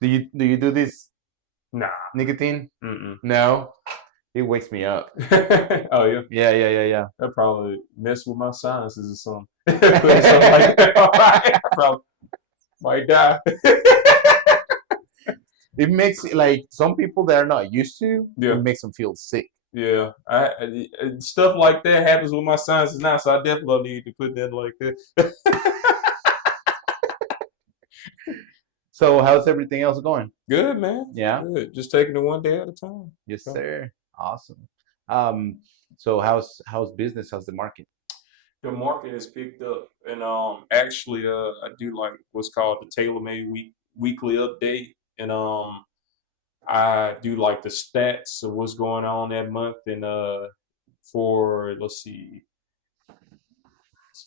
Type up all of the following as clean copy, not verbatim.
Do you do this Nah. nicotine? Mm-mm. No, it wakes me up. Oh yeah. Yeah. That probably mess with my sinuses or something. Put something like that. I probably might die. It makes like some people that are not used to. It Yeah. makes them feel sick. Yeah, stuff like that happens with my sinuses now, so I definitely don't need to put that like that. So how's everything else going? Good, man. Yeah. Good. Just taking it one day at a time. Yes, So, sir. Awesome. So how's business? How's the market? the market has picked up, and actually, I do like what's called the Tailor Made weekly update, and I do like the stats of what's going on that month, and for let's see,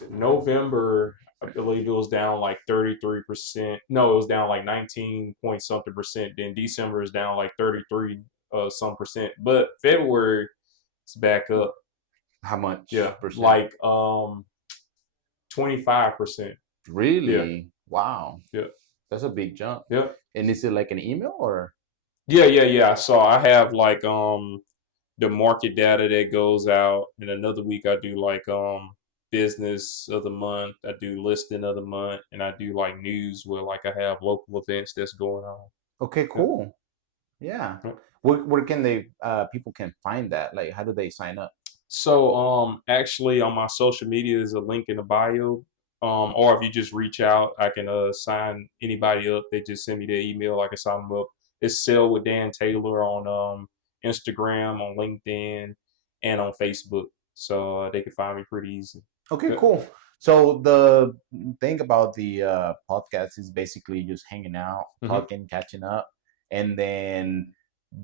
November, I believe it was down like 33%. No, it was down like 19 point something percent. Then December is down like 33 some percent. But February is back up. How much Yeah, percent? like 25%. Yeah, Really? Wow. yeah, That's a big jump. yeah. And is it like an email or? Yeah. So I have like the market data that goes out. In another week I do like business of the month, I do listing of the month, and I do like news where like I have local events that's going on. Okay, Yeah. cool. Yeah. Yeah. Where can they people can find that? Like how do they sign up? So actually on my social media is a link in the bio. Or if you just reach out, I can sign anybody up. They just send me their email, I can sign them up. It's Sell with Dan Taylor on Instagram, on LinkedIn, and on Facebook. So they can find me pretty easy. Okay, Yeah. cool. So the thing about the podcast is basically just hanging out, Hmm. talking, catching up, and then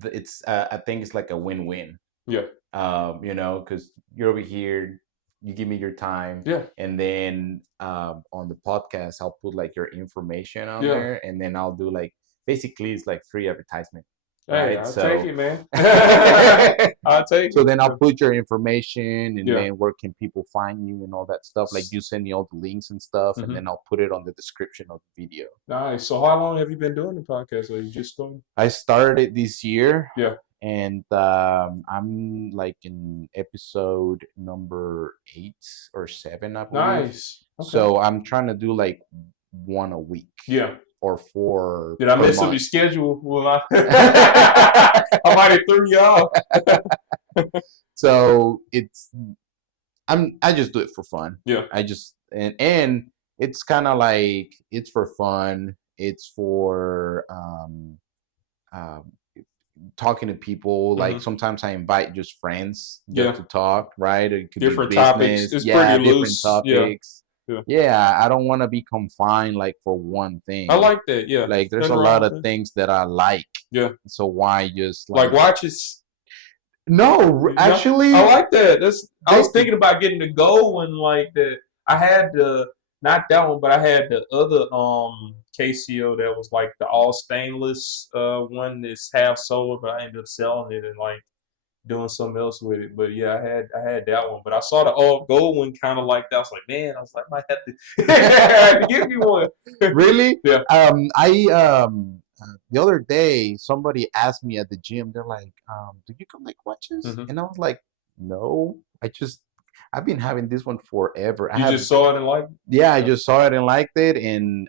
it's I think it's like a win-win. Yeah. Because you're over here, you give me your time, Yeah. and then on the podcast, I'll put like your information on Yeah. there, and then I'll do like basically it's like free advertisement, Hey, right? I'll take So it, man. I'll take so it. then I'll put your information, and Yeah. then where can people find you and all that stuff. Like you send me all the links and stuff, and Hmm. then I'll put it on the description of the video. Nice. So how long have you been doing the podcast? Or you just started? I started it this year, Yeah. and I'm like in episode number 8 or 7, I believe. Nice. Okay. So I'm trying to do like one a week Yeah. or 4 Did I per mess up month. your schedule? I might have threw you off. So I just do it for fun. Yeah. I just and it's kind of like it's for fun. It's for um talking to people. Like Hmm. sometimes I invite just friends Yeah. just to talk, right? It could Different be topics. business, It's yeah, pretty different loose. Yeah. topics. Yeah. Yeah, I don't want to be confined like for one thing. I like that. Yeah. Like there's a Nothing lot wrong of with that. things that I like. Yeah. So why just Like like watches. no, You know? actually I like that. I was they- thinking about getting the gold one like that. I had the not that one, but I had the other KCO that was like the all stainless one that's half solar, but I ended up selling it and like doing something else with it. But yeah, I had that one. But I saw the all gold one kind of like that. I was like, man, I was like, I might have to give me one. really Yeah. The other day somebody asked me at the gym, they're like, do you collect watches? Hmm. And I was like, no, I've been having this one forever. You just saw it and like. Yeah, I just saw it and liked it, and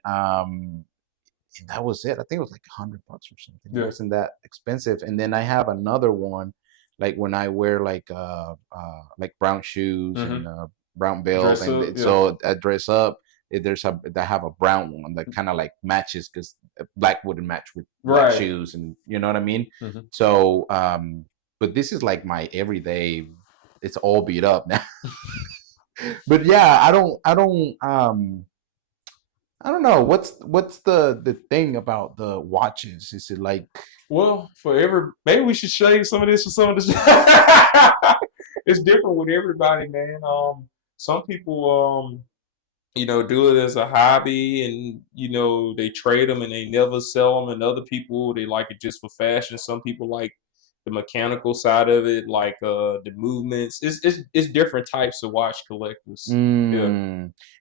that was it. I think it was like $100 or something. Yeah. It wasn't that expensive. And then I have another one, like when I wear like brown shoes and brown belt, Dress and up, yeah. so I dress up. I have a brown one that kind of like matches because black wouldn't match with black Right. shoes, and you know what I mean. Mhm. So, but this is like my everyday. It's all beat up now. But yeah, I don't know what's the thing about the watches. Is it like Well, maybe we should show you some of this for some of this. It's different with everybody, man. Some people, do it as a hobby, and they trade them and they never sell them. And other people, they like it just for fashion. Some people like the mechanical side of it, like the movements. It's different types of watch collectors. Yeah.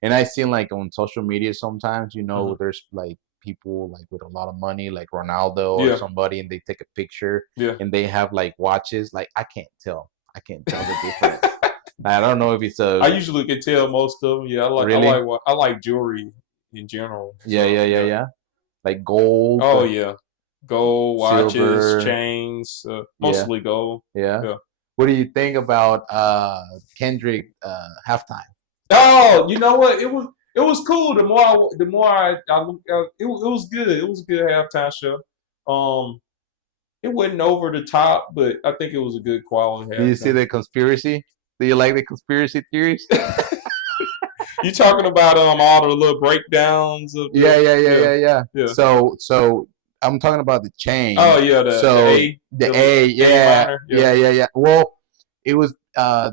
and I seen like on social media sometimes, Mhm. there's like people like with a lot of money, like Ronaldo or Yeah. somebody, and they take a picture Yeah. and they have like watches. Like I can't tell the difference. I don't know if it's I a usually can tell most of them. Yeah, really. I like jewelry in general. Yeah, So yeah, yeah, yeah. yeah. Like gold, Oh yeah, gold watches, silver. chains, Yeah, mostly gold. yeah. Yeah. What do you think about Kendrick halftime? Oh, you know what? It was cool. The more it was good. It was a good halftime show. Um, it wasn't over the top, but I think it was a good quality Do you see halftime. the conspiracy? Do you like the conspiracy theories? You talking about all the little breakdowns of Yeah, the yeah, yeah, yeah yeah, yeah. yeah. So I'm talking about the Oh chain. yeah, the So A the A, A yeah, minor. Yeah. yeah, yeah, yeah. Well, it was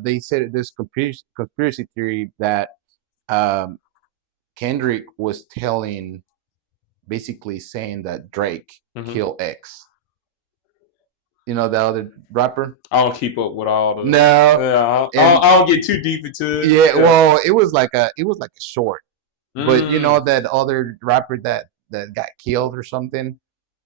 they said this conspiracy theory that um Kendrick was telling, basically saying that Drake Hmm. killed X. You know the other rapper? I don't keep up with all the. No. Yeah, And I don't get too deep into it. yeah, Yeah. well, it was like a short. But you know Mm. that other rapper that got killed or something,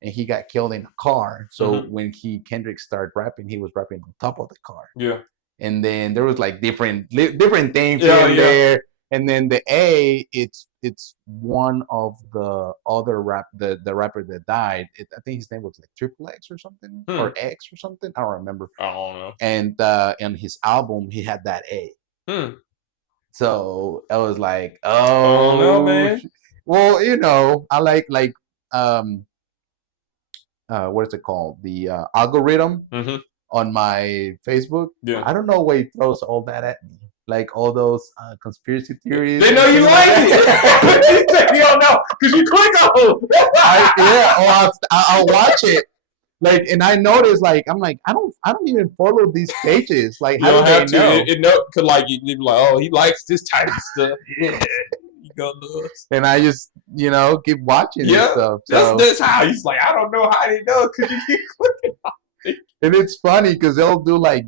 and he got killed in a car. So Hmm. when he Kendrick started rapping, he was rapping on top of the car, Yeah. and then there was like different things here Yeah. and Yeah. there. And then the A, it's one of the other the rapper that died. I think his name was like Triple X or something, Hmm. or X or something. I don't remember. I don't know. And in his album, he had that A. Hmm. So I was like, I don't know, oh, man. well, I like um what is it called? The algorithm Hmm. on my Facebook. Yeah. I don't know why it throws all that at me, like all those conspiracy theories They and know you things like like that. it. You don't know because you click on. Yeah, or I'll watch it. Like, and I noticed, like, I'm like, I don't even follow these pages. Like, You how do don't they have to. know? It no, cause like you be like, oh, he likes this type of stuff. Yeah, you go look. And I just, keep watching and Yeah, stuff. So, that's how he's like. I don't know how they know because you keep clicking. and it's funny because they'll do I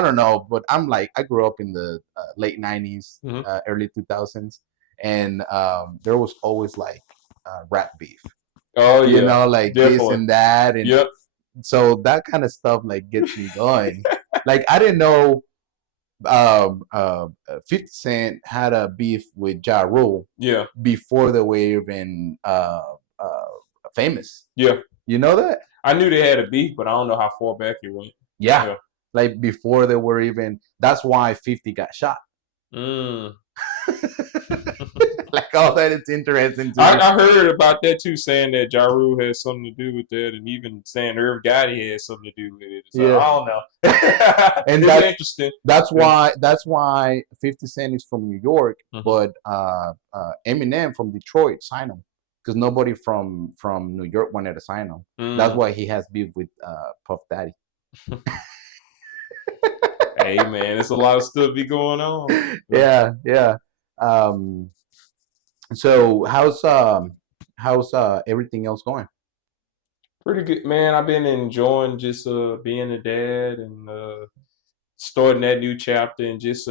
don't know, but I'm like, I grew up in the late '90s, Mm-hmm. early 2000s, and there was always like rap beef, Oh yeah, like this definitely. and that, and Yep. so that kind of stuff like gets me going. Like I didn't know 50 Cent had a beef with Ja Rule Yeah. before they were even uh, famous. Yeah. You know that? I knew they had a beef, but I don't know how far back it went. Yeah. Yeah. Like before they were even. That's why 50 got shot. Mm. Like all that, it's interesting to me. I heard about that too, saying that Ja Rule had something to do with that, and even saying Irv Gotti had something to do with it. So Yeah. I don't know. And It's interesting. that's Yeah. why 50 Cent is from New York, Mhm. but Eminem from Detroit signed him because nobody from New York wanted to sign him. That's Mm. why he has beef with Puff Daddy. Hey man, it's a lot of stuff be going on. Yeah. Yeah, yeah. Um, so how's everything else going? Pretty good, man. I've been enjoying just being a dad and starting that new chapter and just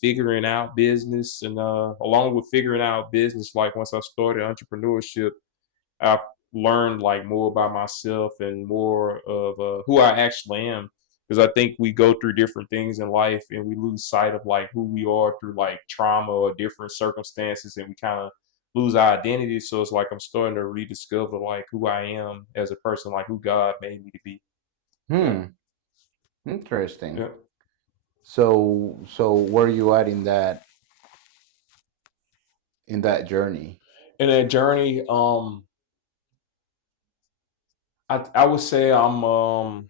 figuring out business and along with figuring out business, like once I started entrepreneurship, I've learned like more about myself and more of who I actually am. Because I think we go through different things in life and we lose sight of like who we are through like trauma or different circumstances, and we kind of lose our identity. So it's like I'm starting to rediscover like who I am as a person, like who God made me to be. Yeah, Hmm. Interesting. yeah. So where are you at in that journey? In that journey, I would say I'm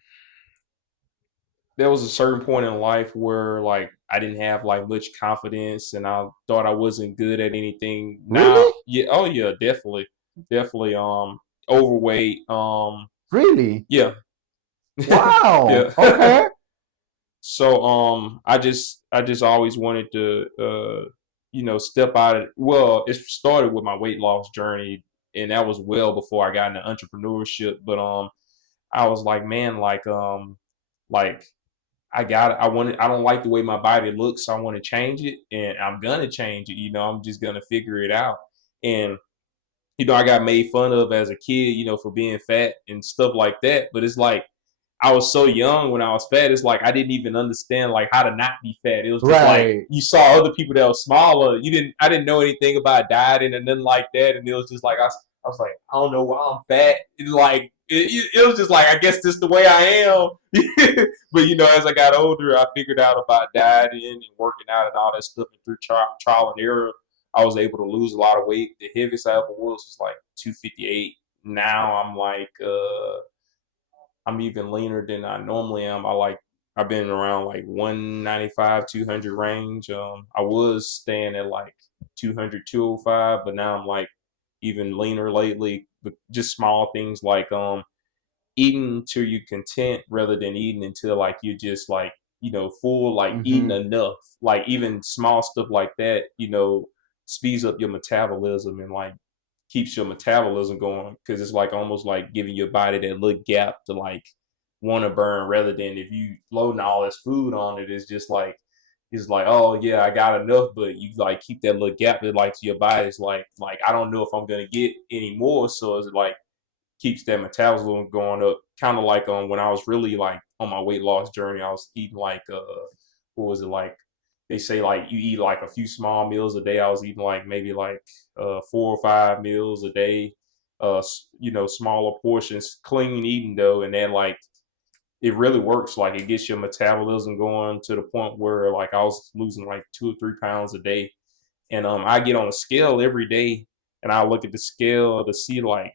there was a certain point in life where like I didn't have like much confidence and I thought I wasn't good at anything. Now, Really? yeah, oh yeah, definitely. Definitely overweight. Really? Yeah. Wow. Yeah. Okay. So I just always wanted to step out of well, it started with my weight loss journey and that was well before I got into entrepreneurship, but I was like, man, like I don't like the way my body looks, so I want to change it and I'm gonna change it, I'm just gonna figure it out. And I got made fun of as a kid, for being fat and stuff like that. But it's like I was so young when I was fat. It's like I didn't even understand like how to not be fat. It was just like Right. you saw other people that were smaller. I didn't know anything about dieting and nothing like that. And it was just like I was like, I don't know why I'm fat. It was just like I guess this is the way I am. But as I got older, I figured out about dieting and working out and all that stuff. And through trial and error, I was able to lose a lot of weight. The heaviest I ever was like 258. Now I'm like I'm even leaner than I normally am. I've been around like 195, 200 range. I was staying at like 200, 205, but now I'm like even leaner lately. But just small things like eating till you're content rather than eating until like you're just like full, like eating Mm-hmm. enough. Like even small stuff like that, speeds up your metabolism and like keeps your metabolism going, because it's like almost like giving your body that little gap to like want to burn, rather than if you loading all this food on it, it's like, oh yeah, I got enough, but you like keep that little gap that like to your body. It's like I don't know if I'm gonna get any more, so it's like keeps that metabolism going up. Kind of like when I was really like on my weight loss journey, I was eating like what was it like? They say like you eat like a few small meals a day. I was eating like maybe like 4 or 5 meals a day, smaller portions, clean eating though, and then like it really works. Like it gets your metabolism going to the point where like I was losing like 2 or 3 pounds a day, and I get on a scale every day, and I look at the scale to see like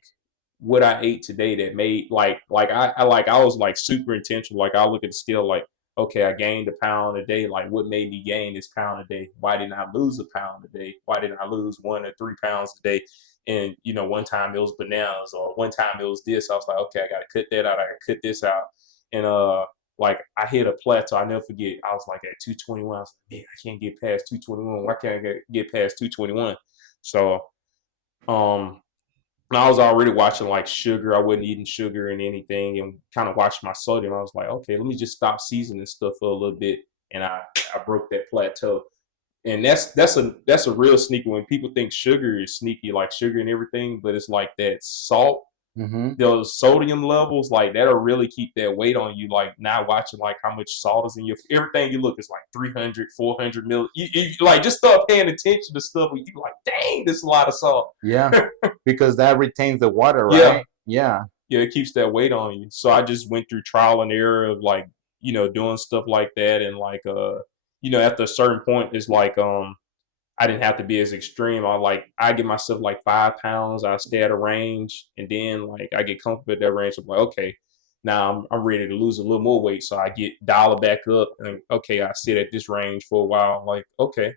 what I ate today that made I was like super intentional. Like I look at the scale like, okay, I gained a pound a day. Like what made me gain this pound a day? Why didn't I lose a pound a day? Why didn't I lose 1 or 3 pounds a day? And one time it was bananas, or one time it was this. I was like, okay, I gotta cut that out. I gotta cut this out. And like I hit a plateau. I never forget. I was like at 221. I was like, man, I can't get past 221. Why can't I get past 221? So um I was already watching like sugar. I wasn't eating sugar and anything, and kind of watched my sodium. I was like, okay, let me just stop seasoning stuff for a little bit, and I broke that plateau. And that's a real sneaky. When people think sugar is sneaky, like sugar and everything, but it's like that salt, Mm-hmm. those sodium levels, like that'll really keep that weight on you. Like now watching like how much salt is in your everything you look is like 300, 400 mil. You like just start paying attention to stuff where you like, dang, this is a lot of salt. Yeah, because that retains the water, Yeah, right? Yeah. yeah, it keeps that weight on you. So I just went through trial and error of like, doing stuff like that. And like after a certain point it's like I didn't have to be as extreme. I give myself like 5 pounds, I stay at a range, and then like I get comfortable at that range. I'm like, okay, now I'm ready to lose a little more weight. So I get dial it back up, and okay, I sit at this range for a while. I'm like, okay,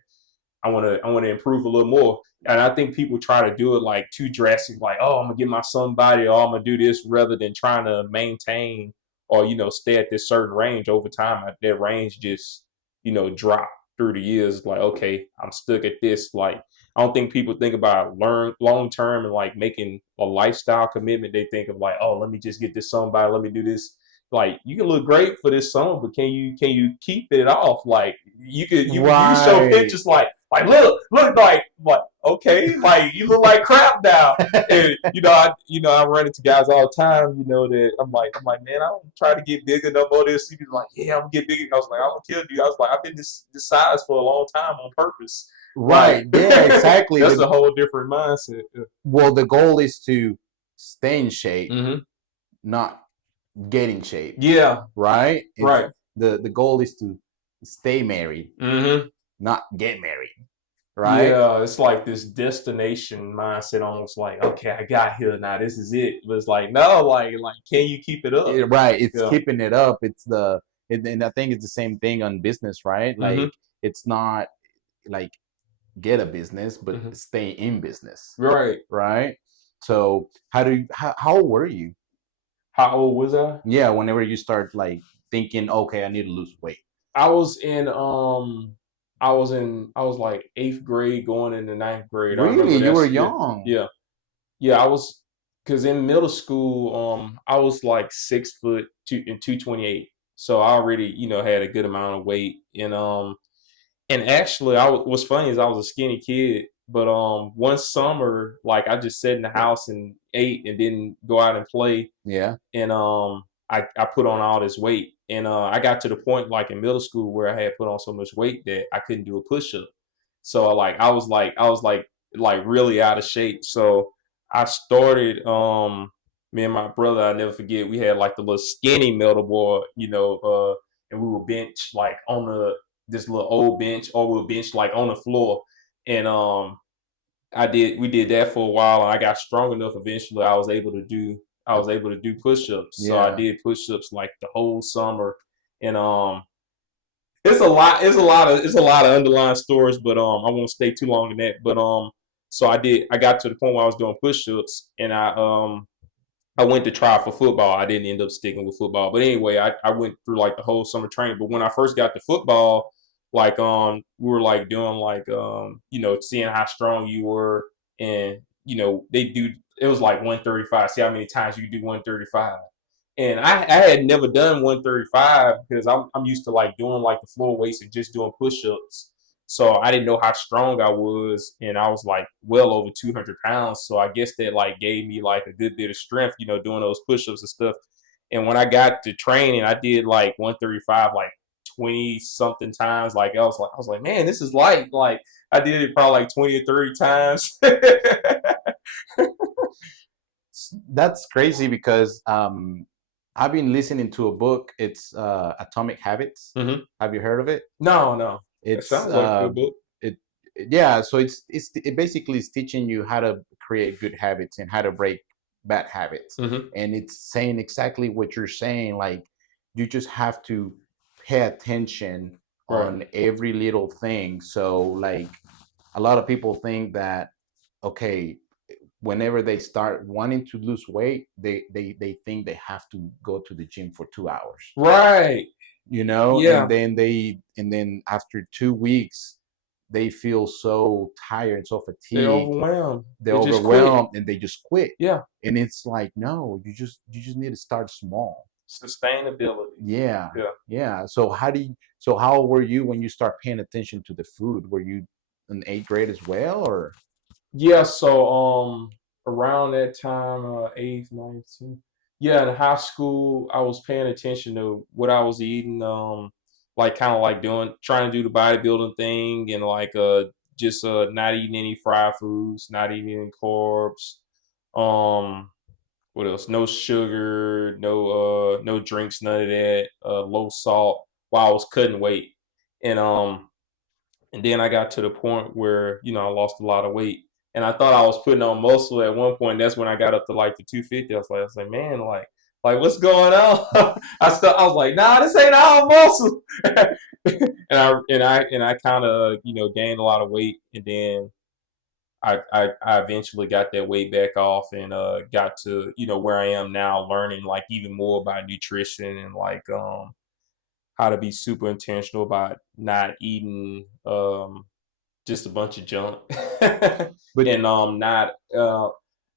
I want to improve a little more. And I think people try to do it like too drastic, like, oh, I'm gonna get my somebody, or I'm gonna do this, rather than trying to maintain or stay at this certain range over time. That range just drop through the years. Like, okay, I'm stuck at this. Like, I don't think people think about learn long term and like making a lifestyle commitment. They think of like, oh, let me just get this somebody, let me do this. Like, you can look great for this song, but can you keep it off? Like, you can show Right. pictures like look like okay, like you look like crap now. And I run into guys all the time, that I'm like, man, I don't try to get bigger no more. This he's like, yeah, I'm gonna get bigger. I was like, I'm gonna kill you. I was like, I've been this size for a long time on purpose. Like Right. Yeah, exactly. that's a whole different mindset. Well, the goal is to stay in shape, Mm-hmm. not get in shape, Yeah. right? It's Right. the goal is to stay married, Mm-hmm. not get married, right? Yeah, it's like this destination mindset, almost like, okay, I got here now, this is it. But it's like, no, like, can you keep it up? Right. It's Yeah. keeping it up. And I think it's the same thing on business, right? Mm-hmm. Like it's not like get a business, but Mm-hmm. stay in business, Right. right? So how old were you? How old was I? Yeah, whenever you start like thinking, okay, I need to lose weight. I was in I was like eighth grade going into ninth grade. I Really, remember you were that's yeah, young. yeah. Yeah, I was because in middle school, I was like 6 foot two and 228. So I already, had a good amount of weight. And actually what's funny is I was a skinny kid, But one summer, like I just sat in the house and ate and didn't go out and play, Yeah. and I put on all this weight, and I got to the point like in middle school where I had put on so much weight that I couldn't do a push up. So like I was like really out of shape. So I started me and my brother, I never forget, we had like the little skinny metal board, and we would bench like on the this little old bench, or we would bench like on the floor. And we did that for a while, and I got strong enough eventually I was able to do push-ups. So I Yeah. did push-ups like the whole summer. And it's a lot of underlying stories, but I won't stay too long in that. But so I got to the point where I was doing push-ups, and I went to try for football. I didn't end up sticking with football. But anyway, I went through like the whole summer training. But when I first got to football, like we were like doing like seeing how strong you were, and they do it was like 135. See how many times you do 135. And I had never done 135 because I'm used to like doing like the floor weights and just doing push-ups. So I didn't know how strong I was, and I was like well over 200 pounds. So I guess that like gave me like a good bit of strength, doing those push-ups and stuff. And when I got to training, I did like 135 like 20 something times. Like I was like, man, this is light. Like I did it probably like 20 or 30 times. That's crazy because I've been listening to a book. It's Atomic Habits. Hmm. Have you heard of it? No, no, it It's sounds like a good book. it yeah. So it basically is teaching you how to create good habits and how to break bad habits. Hmm. And it's saying exactly what you're saying. Like you just have to pay attention Right. on every little thing. So like a lot of people think that okay, whenever they start wanting to lose weight, they think they have to go to the gym for 2 hours, Right. and Yeah. then after 2 weeks they feel so tired, so They're fatigued, overwhelmed. they're They just quit. overwhelmed, and they just quit. Yeah. And it's like, no, you just need to start small. Sustainability. Yeah. Yeah. Yeah. So how were you when you start paying attention to the food? Were you in eighth grade as well, or? Yeah. So around that time, eighth, ninth, tenth. Yeah, in high school, I was paying attention to what I was eating. Like kind of like trying to do the bodybuilding thing, and like just not eating any fried foods, not eating any carbs. Um, what else? No sugar, no drinks, none of that. Low salt. While I was cutting weight, and then I got to the point where I lost a lot of weight, and I thought I was putting on muscle at one point. That's when I got up to like the 250. I was like, man, like what's going on? I was like, nah, this ain't all muscle. And I kind of gained a lot of weight, and then I eventually got that weight back off, and got to where I am now, learning like even more about nutrition, and like how to be super intentional about not eating just a bunch of junk. But And not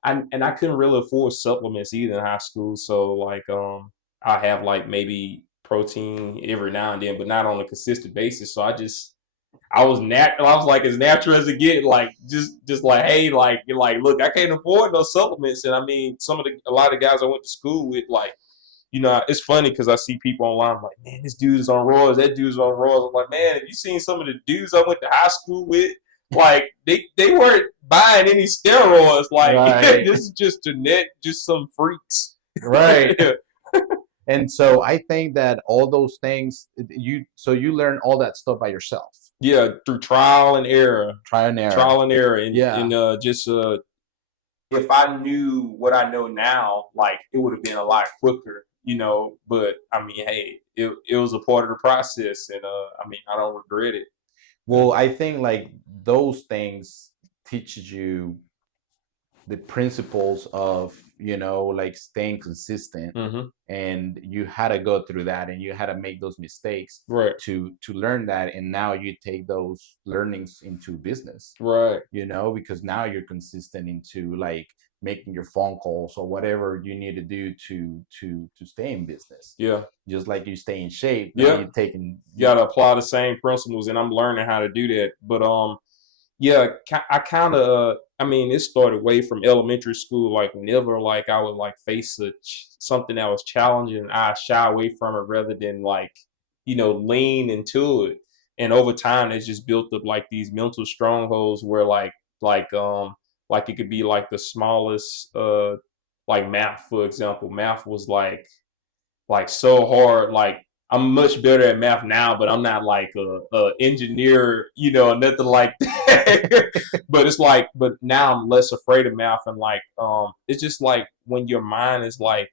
I couldn't really afford supplements either in high school, so like I have like maybe protein every now and then, but not on a consistent basis. So I was like as natural as it get, like just like, hey, like look, I can't afford no supplements. And I mean, a lot of guys I went to school with, like, it's funny because I see people online, I'm like, man, this dude is on roids, that dude's on roids. I'm like, man, have you seen some of the dudes I went to high school with? Like they weren't buying any steroids. Like right. this is just just some freaks. Right. And so I think that all those things you learn all that stuff by yourself. Yeah, through trial and error, Trial and error. and Yeah. just if I knew what I know now, like it would have been a lot quicker, But I mean, hey, it was a part of the process, and I mean, I don't regret it. Well, I think like those things teaches you the principles of like staying consistent, Mm-hmm. and you had to go through that and you had to make those mistakes Right. to learn that, and now you take those learnings into business, Right. because now you're consistent into like making your phone calls or whatever you need to do to stay in business. Yeah. Just like you stay in shape, now Yeah. you're taking You got to apply the same principles, and I'm learning how to do that. But yeah, I kind of, I mean, it started way from elementary school. Like whenever like I would like face something that was challenging, I shy away from it rather than like, lean into it. And over time, it's just built up like these mental strongholds where like it could be like the smallest, like math, for example. Math was like so hard. Like I'm much better at math now, but I'm not like a engineer, nothing like that. But it's like, but now I'm less afraid of math, and like, it's just like when your mind is like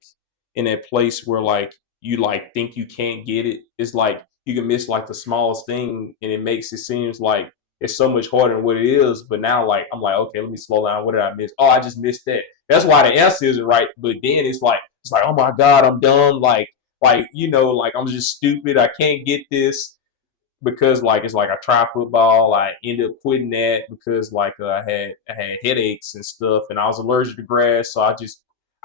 in a place where like you like think you can't get it. It's like you can miss like the smallest thing, and it makes it seems like it's so much harder than what it is. But now, like, I'm like, okay, let me slow down. What did I miss? Oh, I just missed that. That's why the answer isn't right. But then it's like, oh my god, I'm dumb. Like like I'm just stupid. I can't get this because like it's like I tried football. I ended up quitting that because like I had headaches and stuff, and I was allergic to grass. So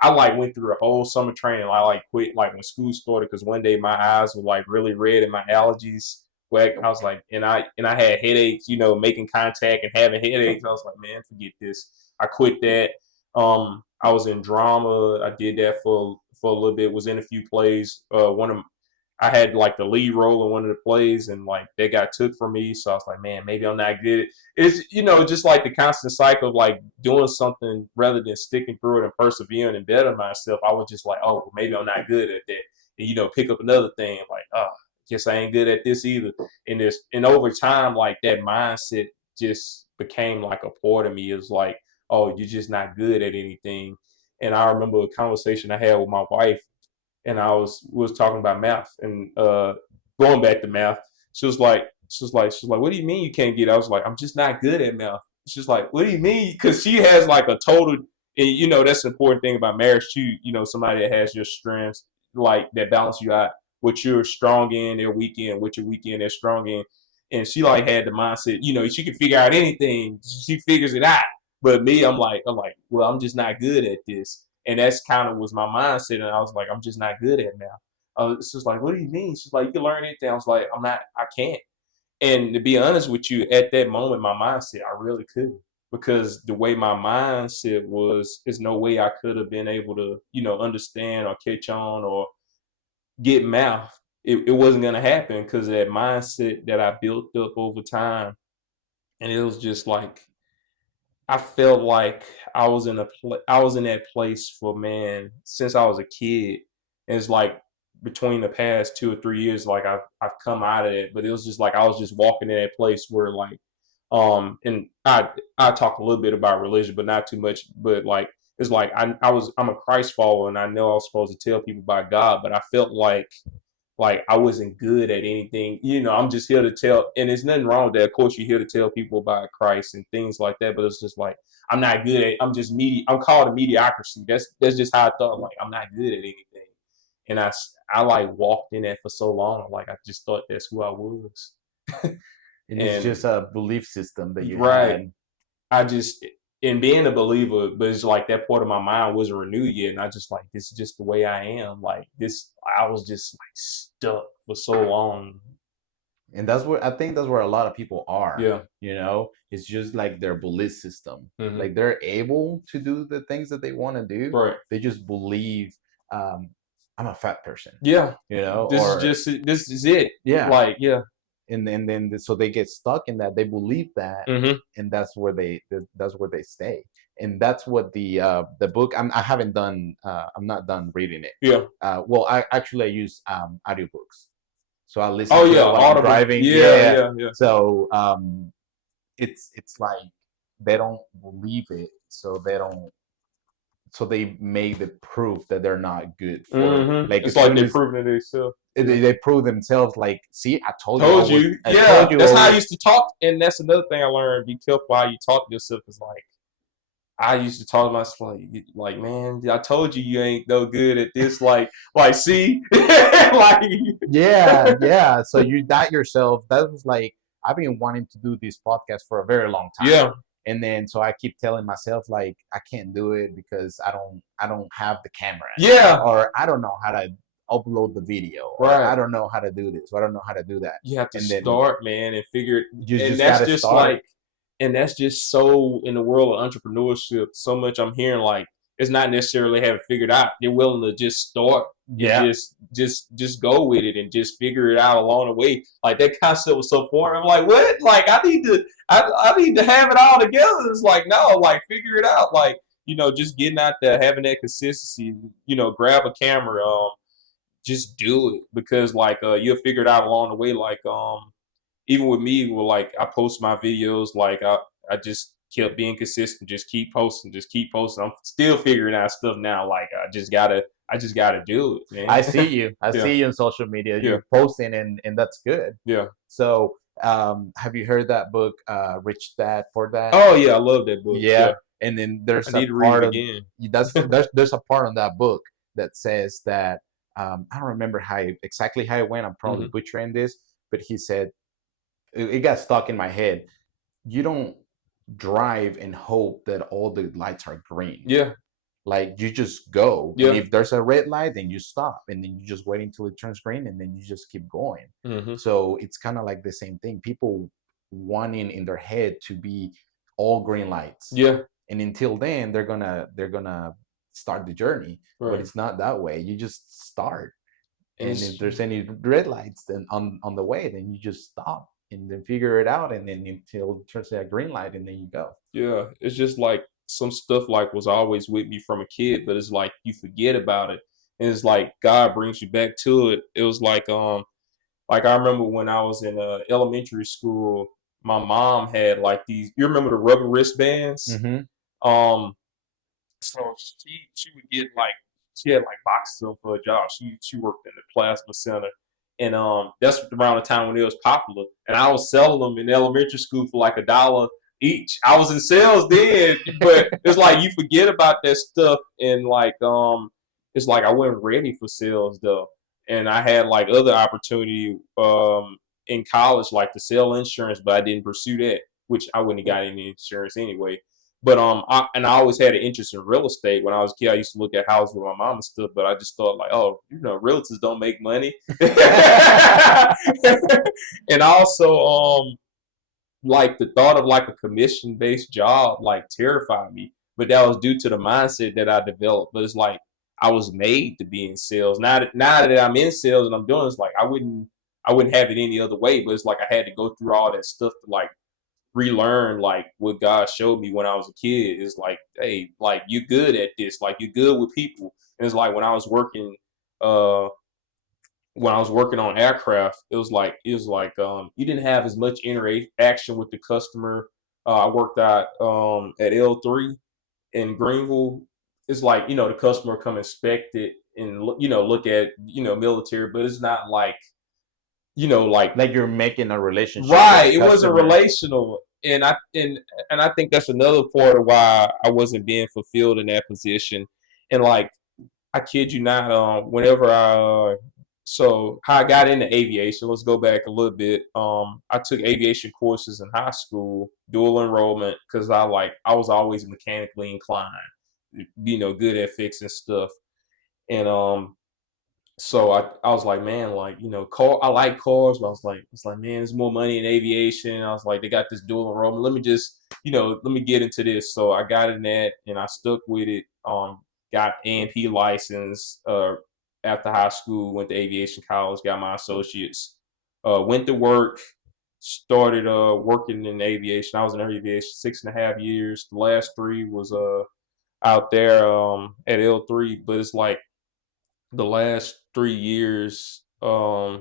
I like went through a whole summer training. I like quit like when school started because one day my eyes were like really red and my allergies. Whack. I was like, and I had headaches. Making contact and having headaches. I was like, man, forget this. I quit that. I was in drama. I did that for a little bit. Was in a few plays. I had like the lead role in one of the plays, and like they got took from me. So I was like, man, maybe I'm not good. It's just like the constant cycle of like doing something rather than sticking through it and persevering and bettering myself. I was just like, oh, maybe I'm not good at that, and pick up another thing. Like, oh, guess I ain't good at this either. And over time, like that mindset just became like a part of me. Is like, oh, you're just not good at anything. And I remember a conversation I had with my wife, and I was talking about math and going back to math. She was like, what do you mean you can't get it? I was like, I'm just not good at math. She's like, what do you mean? Because she has like a total, and that's the important thing about marriage too. Somebody that has your strengths, like that balance you out, what you're strong in, they're weak in, what you're weak in, they're strong in. And she like had the mindset, she can figure out anything. She figures it out. But me, I'm like, well, I'm just not good at this, and that's kind of was my mindset. And I was like, I'm just not good at math. It's just like, what do you mean? She's like, you can learn anything. I was like, I can't. And to be honest with you, at that moment, my mindset, I really couldn't, because the way my mindset was, there's no way I could have been able to, understand or catch on or get math. It wasn't gonna happen because of that mindset that I built up over time, and it was just like I felt like I was in that place for, man, since I was a kid. And it's like between the past 2 or 3 years, like I've come out of it, but it was just like I was just walking in that place where like and I talk a little bit about religion, but not too much. But like it's like I'm a Christ follower, and I know I was supposed to tell people about God, but I felt like I wasn't good at anything. I'm just here to tell, and there's nothing wrong with that. Of course, you're here to tell people about Christ and things like that, but it's just like I'm not good at. I'm just I'm called a mediocrity. That's just how I thought. Like I'm not good at anything, and I like walked in that for so long. Like I just thought that's who I was, And it's and just a belief system that you right. had. I just in being a believer, but it's like that part of my mind wasn't renewed yet, and I just like this is just the way I am. Like this, I was just like stuck for so long. And that's where I think that's where a lot of people are. Yeah. It's just like their belief system. Hmm. Like they're able to do the things that they want to do. Right. They just believe um, I'm a fat person. Yeah. Or This is it. yeah, Like yeah. and then so they get stuck in that. They believe that, Hmm. and that's where they stay. And that's what the book. I haven't done. I'm not done reading it. Yeah. Well, I use audiobooks. So I listen Oh to yeah. it while I'm Audible. driving. Yeah. Yeah. Yeah. Yeah. So it's like they don't believe it, so they make the proof that they're not good for, like, It's as like soon they're as proving it themselves. Yeah. they prove themselves, like, see, I told you Told you. I told Yeah. you That's how I always. used to talk, and that's another thing I learned. Be careful how you talk to yourself. Is like I used to talk to myself like, man, I told you you ain't no good at this. Like, see, like, Yeah, yeah. So you doubt yourself. That was like, I've been wanting to do this podcast for a very long time. yeah, And then so I keep telling myself, like, I can't do it because I don't have the camera, yeah, or I don't know how to upload the video, or I right. don't know how to do this, or I don't know how to do that. You have to And then start, man, and figure it. you And just that's gotta just like start. and that's just so in the world of entrepreneurship. So much I'm hearing like it's not necessarily have it figured out. They're willing to just start and Yeah, just go with it and just figure it out along the way. Like that concept was so foreign. I'm like, what? Like I need to have it all together. It's like no, like figure it out. Like just getting out there, having that consistency. Grab a camera, just do it because like you'll figure it out along the way. Like even with me, well, like I post my videos, like I just kept being consistent, just keep posting, just keep posting. I'm still figuring out stuff now. Like I just gotta do it, I man. see you. I Yeah, see you on social media. yeah, You're posting, and that's good. yeah. So, have you heard that book, Rich Dad Poor Dad? Oh yeah, I love that book. Yeah, Yeah, and then I there's a need to read part it of again. there's a part on that book that says that I don't remember exactly how it went. I'm probably Hmm. butchering this, but he said it got stuck in my head. You don't drive and hope that all the lights are green. Yeah, Like you just go, and yeah. if there's a red light, then you stop, and then you just wait until it turns green, and then you just keep going. Hmm. So it's kind of like the same thing. People wanting in their head to be all green lights, Yeah, and until then, they're gonna start the journey. But right. it's not that way. You just start, And and it's if there's any red lights then on the way, then you just stop and then figure it out, and then until it turns to a green light, and then you go. yeah, it's just like some stuff like was always with me from a kid, but it's like you forget about it. And it's like God brings you back to it. It was like I remember when I was in elementary school, my mom had like these you remember the rubber wristbands? Mm-hmm. Um so she would get like she had like boxes of them for a job. She worked in the plasma center, and that's around the time when it was popular. And I was selling them in elementary school for like $1 each. I was in sales then, but it's like you forget about that stuff, and like it's like I wasn't ready for sales though, and I had like other opportunity in college like to sell insurance, but I didn't pursue that, which I wouldn't have got any insurance anyway. But I always had an interest in real estate. When I was a kid, I used to look at houses with my mom and stuff. But I just thought like, oh, realtors don't make money. And also, like the thought of like a commission based job like terrified me. But that was due to the mindset that I developed. But it's like I was made to be in sales. Now that I'm in sales and I'm doing it's like I wouldn't have it any other way. But it's like I had to go through all that stuff to like relearn like what God showed me when I was a kid. Is like, hey, like you're good at this, like you're good with people. And it's like uh when I was working on aircraft, it was like you didn't have as much interaction with the customer. I worked at L3 in Greenville. It's like, the customer come inspect it and look at military, but it's not like like Like you're making a relationship with the right. It wasn't customer. relational, and I think that's another part of why I wasn't being fulfilled in that position. And like I kid you not, whenever so how I got into aviation. Let's go back a little bit. I took aviation courses in high school, dual enrollment, because I was always mechanically inclined, good at fixing stuff, and so I was like, man, like, I like cars, but I was like, man, there's more money in aviation. I was like, they got this dual enrollment. Let me just, let me get into this. So I got in that and I stuck with it. Got A&P license after high school, went to aviation college, got my associates, went to work, started working in aviation. I was in aviation 6.5 years. The last three was out there at L3, but it's like the last 3 years in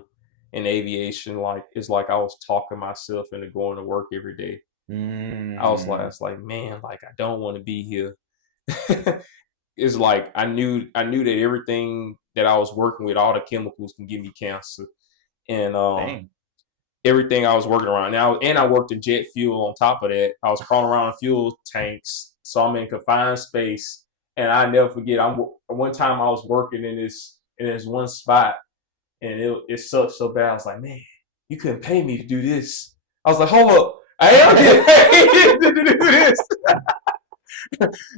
aviation, like it's like I was talking myself into going to work every day. I Mm, was like, man, like I don't want to be here. It's like I knew that everything that I was working with, all the chemicals can give me cancer. And dang. everything I was working around now, and I worked in jet fuel on top of that. I was crawling around in fuel tanks, so I'm in confined space. And I never forget. One time I was working in this one spot, and it sucked so bad. I was like, man, you couldn't pay me to do this. I was like, hold up, I am getting paid to do this.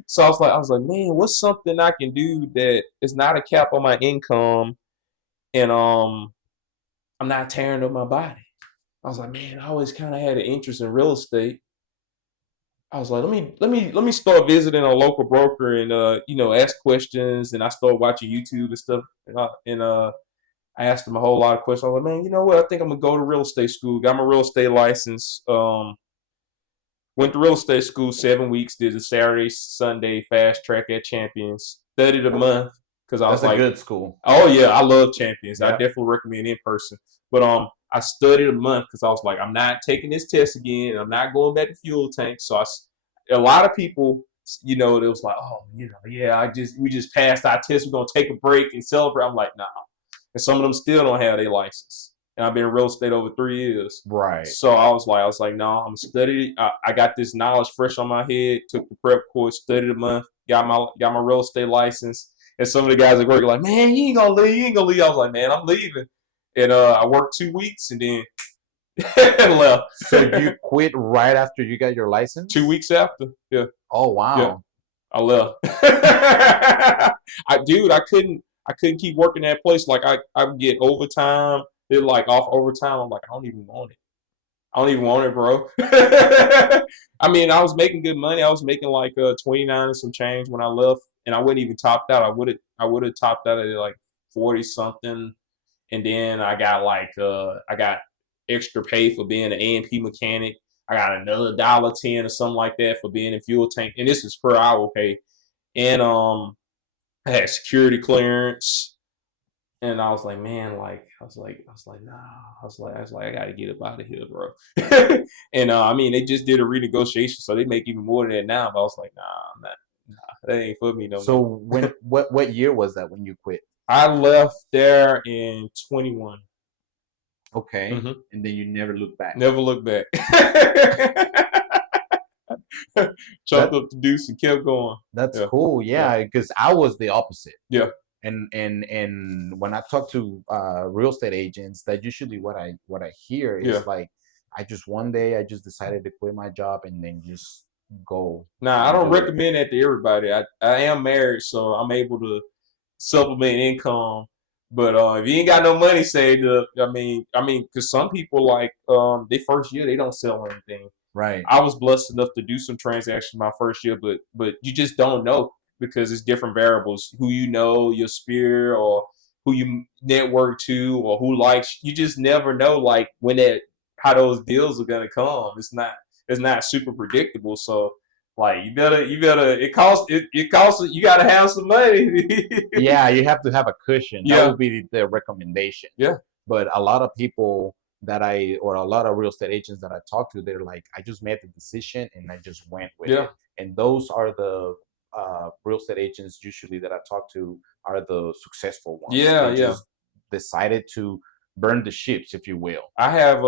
So I was like, man, what's something I can do that is not a cap on my income, and I'm not tearing up my body. I was like, man, I always kind of had an interest in real estate. I was like, let me start visiting a local broker and ask questions. And I started watching YouTube and stuff. And I asked him a whole lot of questions. I was like, man, you know what? I think I'm gonna go to real estate school. Got my real estate license. Went to real estate school 7 weeks. Did a Saturday, Sunday fast track at Champions. Studied a month because I was That's a like, good school. oh yeah, I love Champions. I Yeah. definitely recommend in person. But I studied a month because I was like, I'm not taking this test again. I'm not going back to fuel tank. So a lot of people, it was like, oh, yeah, we just passed our test. We're gonna take a break and celebrate. I'm like, nah. And some of them still don't have their license. And I've been in real estate over 3 years. Right. So I was like, no, I'm studying. I got this knowledge fresh on my head. Took the prep course, studied a month, got my real estate license. And some of the guys at work are like, man, you ain't gonna leave. You ain't gonna leave. I was like, man, I'm leaving. And I worked 2 weeks and then left. So you quit right after you got your license? 2 weeks after. Yeah. Oh Yeah. wow. I left. I couldn't keep working that place. Like I would get overtime. They're like off overtime. I'm like, I don't even want it. I don't even want it, bro. I mean, I was making good money. I was making like 29 and some change when I left, and I wouldn't even topped out. I would have topped out at like 40 something, and then I got extra pay for being an A&P mechanic. I got another $1.10 or something like that for being in fuel tank, and this is per hour pay. And I had security clearance. And I was like, man, nah. I gotta get up out of here, bro. And I mean, they just did a renegotiation, so they make even more than that now. But I was like, nah, that ain't for me no So more. what year was that when you quit? I left there in 21. Okay. Mm-hmm. And then you never looked back. Never looked back. Chalked That up the deuce and kept going. that's Yeah, cool. yeah, Yeah, because I was the opposite. yeah, And when I talk to real estate agents, that usually what I hear yeah. is like, I just one day I just decided to quit my job and then just go Nah, I and don't do it. recommend that to everybody. I am married, so I'm able to supplement income. But if you ain't got no money saved up, because some people like their first year they don't sell anything. Right. I was blessed enough to do some transactions my first year, but you just don't know because it's different variables. Who you know, your sphere, or who you network to, or who likes. You just never know, like when that how those deals are gonna come. It's not super predictable. So like you better it costs you gotta have some money. Yeah, you have to have a cushion. That Yeah, would be the recommendation. yeah, But a lot of people or a lot of real estate agents that I talk to, they're like, I just made the decision and I just went with yeah, it. And those are the real estate agents usually that I talk to are the successful ones. yeah, They yeah. just decided to burn the ships, if you will. I have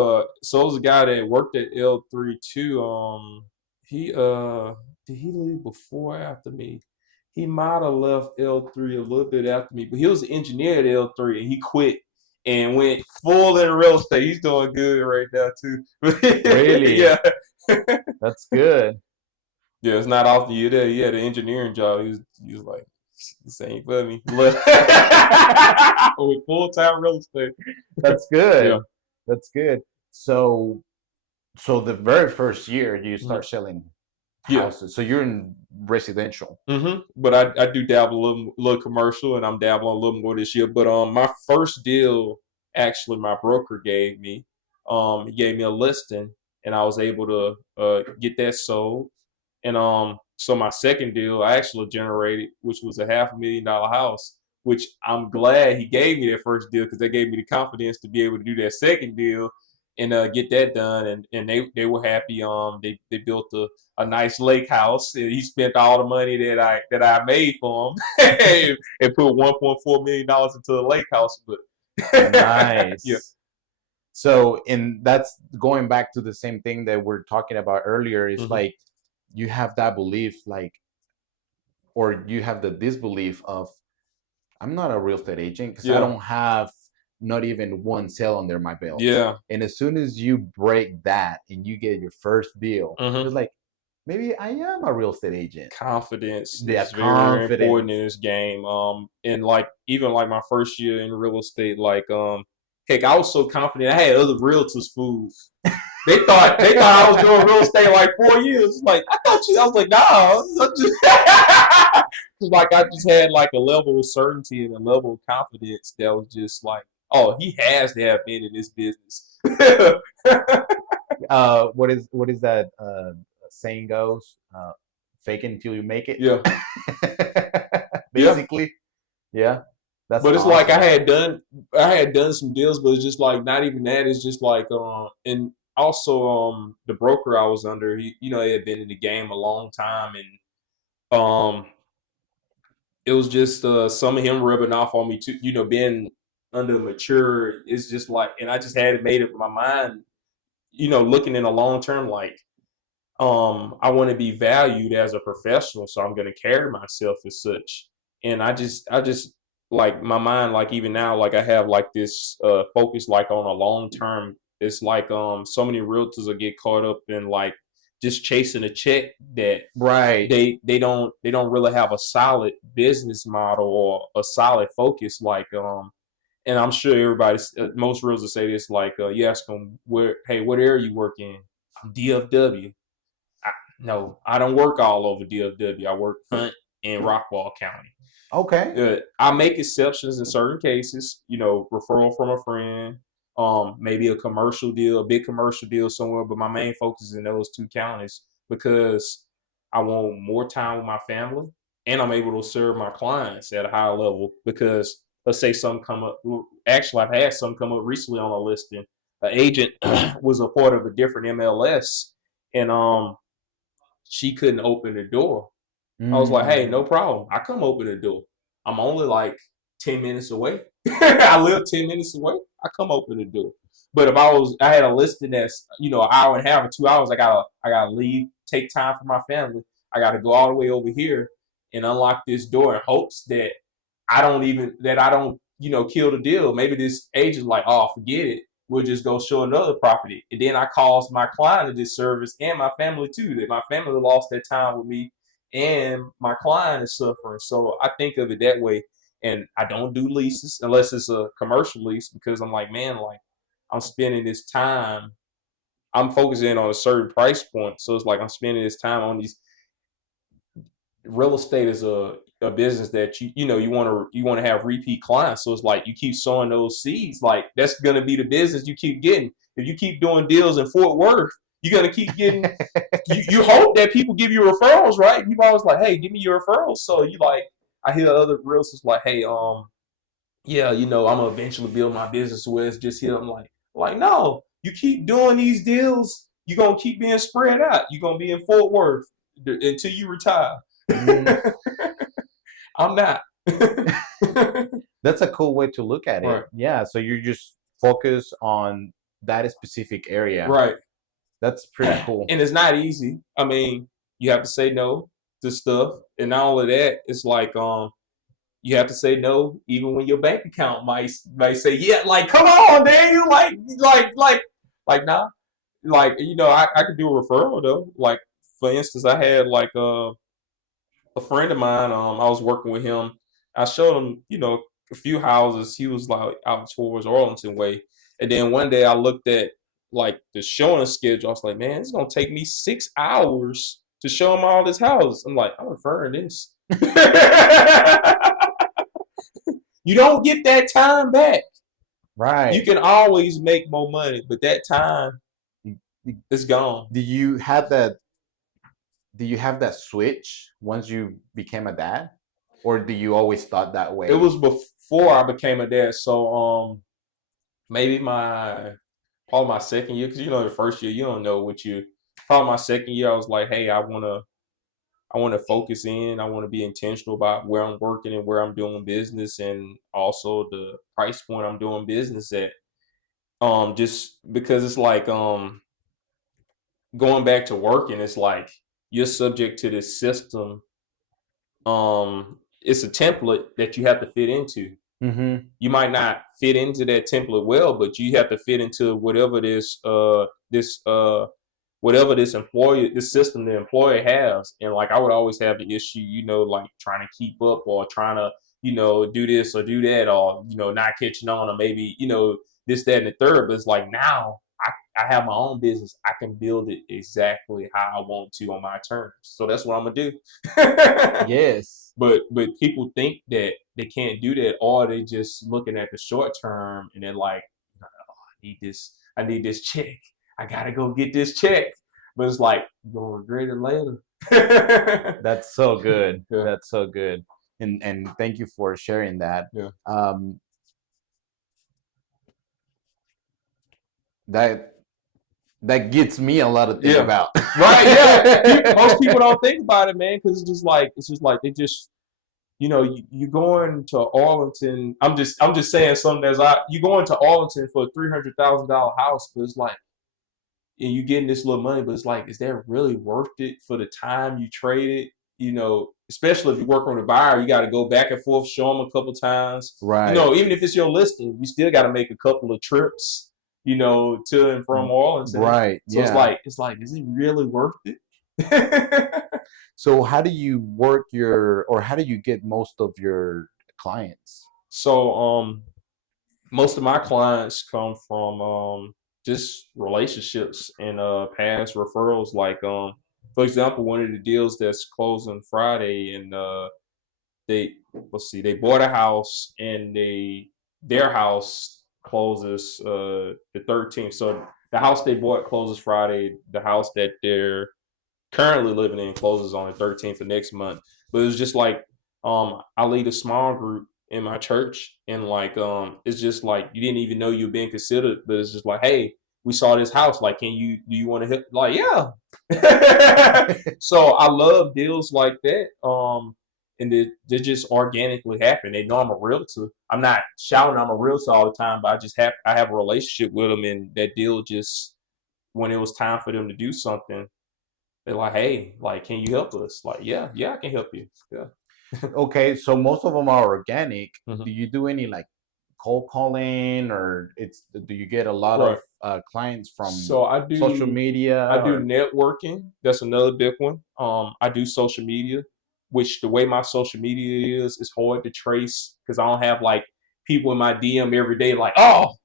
so it was a guy that worked at L3 too. He did he leave before or after me? He might have left L3 a little bit after me, but he was an engineer at L3 and he quit and went full in real estate. He's doing good right now too. Really? Yeah. That's good. Yeah, it's not often you there. He had an engineering job. He was like, this ain't for me. With full time real estate. That's Yeah. good. That's good. So the very first year you Mhm. start selling Yeah. houses. So you're in residential. But I do dabble a little commercial, and I'm dabbling a little more this year. But my first deal, actually, my broker gave me. He gave me a listing, and I was able to get that sold. And so my second deal, I actually generated, which was a $500,000 house. Which I'm glad he gave me that first deal because that gave me the confidence to be able to do that second deal and get that done. And they were happy. They built a nice lake house. And he spent all the money that I made for him and put $1.4 million into the lake house. But yeah, Nice. So, and that's going back to the same thing that we're talking about earlier. It's hmm like you have that belief, like, or you have the disbelief of, I'm not a real estate agent because I yeah, don't have not even one sale under my belt. yeah. And as soon as you break that and you get your first deal, hmm it's like, maybe I am a real estate agent. Confidence The is very important confidence. in this game. And like even like my first year in real estate, like Heck, I was so confident. I had other realtors fooled. They thought I was doing real estate like 4 years. Like I thought you. I was like, nah. I just like I just had like a level of certainty and a level of confidence that was just like, oh, he has to have been in this business. What is that saying goes? Fake it until you make it. Yeah, yeah. Basically, yeah, that's But it's like awesome. I had done some deals, but it's just like not even that. It's just like and also the broker I was under, he had been in the game a long time, and it was just some of him rubbing off on me too. Being under mature is just like, and I just had it made up in my mind. Looking in the long term, like I want to be valued as a professional, so I'm going to carry myself as such. And I just like my mind, like even now, like I have like this focus, like on a long term. It's like so many realtors will get caught up in like just chasing a check that Right. they don't really have a solid business model or a solid focus. Like and I'm sure everybody, most realtors say this, like you ask them hey, what area you work in? DFW. No, I don't work all over DFW. I work Hunt and Rockwall County. Okay. I make exceptions in certain cases, referral from a friend, maybe a commercial deal, a big commercial deal somewhere, but my main focus is in those two counties because I want more time with my family and I'm able to serve my clients at a higher level because let's say some come up. Actually, I've had some come up recently on a listing. An agent was a part of a different MLS, and she couldn't open the door. I was like, hey, Mm. no problem. I come open the door. I'm only like 10 minutes away. I live 10 minutes away. I come open the door. But if I had a listing that's, an hour and a half or 2 hours, I gotta leave, take time for my family. I gotta go all the way over here and unlock this door in hopes that I don't, kill the deal. Maybe this agent's like, oh, forget it. We'll just go show another property. And then I cause my client a disservice and my family too. That my family lost their time with me and my client is suffering. So I think of it that way. And I don't do leases unless it's a commercial lease because I'm like, man, like I'm spending this time. I'm focusing on a certain price point. So it's like I'm spending this time on these. Real estate is a business that you want to have repeat clients. So it's like you keep sowing those seeds. Like that's gonna be the business you keep getting. If you keep doing deals in Fort Worth, you're gonna keep getting. You hope that people give you referrals, right? You've always like, hey, give me your referrals. So you like, I hear other realtors like, hey, yeah, I'm gonna eventually build my business where it's just here. I'm like, no, you keep doing these deals, you're gonna keep being spread out. You're gonna be in Fort Worth until you retire. Mm. I'm not. That's a cool way to look at it. Right, Yeah. So you just focus on that specific area. right. That's pretty cool. And it's not easy. I mean, you have to say no to stuff, and not only that, it's like you have to say no even when your bank account might say yeah. Like, come on, Daniel. Like, nah. Like, I could do a referral though. Like, for instance, I had like a friend of mine. I was working with him. I showed him, a few houses. He was like out towards Arlington way, and then one day I looked at like the showing schedule. I was like, man, it's gonna take me 6 hours to show him all this house. I'm like, I'm referring this. You don't get that time back. You Right. can always make more money, but that time is gone. Do you have that? Do you have that switch once you became a dad, or do you always thought that It way? was before I became a dad, so maybe probably my second year, because the first year you don't know what you. Probably my second year, I was like, hey, I want to focus in. I want to be intentional about where I'm working and where I'm doing business, and also the price point I'm doing business at. Just because it's like going back to working, it's like you're subject to this system. It's a template that you have to fit into. Mm-hmm. You might not fit into that template well, but you have to fit into whatever this system the employer has. And like I would always have the issue, like trying to keep up or trying to, do this or do that or, not catching on or maybe, this, that, and the third. But it's like now I have my own business. I can build it exactly how I want to on my terms. So that's what I'm gonna do. Yes. But people think that they can't do that, or they just looking at the short term and they're like, oh, I need this check. I gotta go get this check. But it's like you're gonna regret it later. That's so good. Yeah. That's so good. And thank you for sharing that. Yeah. That that gets me a lot to think about. Right? Yeah. Most people don't think about it, man, because it's just like they just, you going to Arlington. I'm just saying something you going to Arlington for a $300,000 house, but it's like, and you getting this little money, but it's like, is that really worth it for the time you traded? Especially if you work on a buyer, you got to go back and forth, show them a couple times. Right. Even if it's your listing, you still got to make a couple of trips, to and from Arlington. Right. So it's like, is it really worth it? So how do you work how do you get most of your clients? So most of my clients come from just relationships and past referrals. Like for example, one of the deals that's closing Friday, and they bought a house, and their house closes the 13th. So the house they bought closes Friday. The house that they're currently living in closes on the 13th of next month. But it was just like, I lead a small group in my church, and like it's just like you didn't even know you were being considered, but it's just like, hey, we saw this house, like, do you want to hit, like, yeah. So I love deals like that. And they just organically happen. They know I'm a realtor. I'm not shouting I'm a realtor all the time, but I have a relationship with them, and that deal just, when it was time for them to do something, they're like, hey, like, can you help us? Like, yeah, I can help you. Yeah. Okay, so most of them are organic. Mhm. Do you do any like cold calling, or do you get a lot Right. of clients from So I do social media? I do networking. That's another big one. I do social media, which the way my social media is hard to trace because I don't have like people in my DM every day like, oh,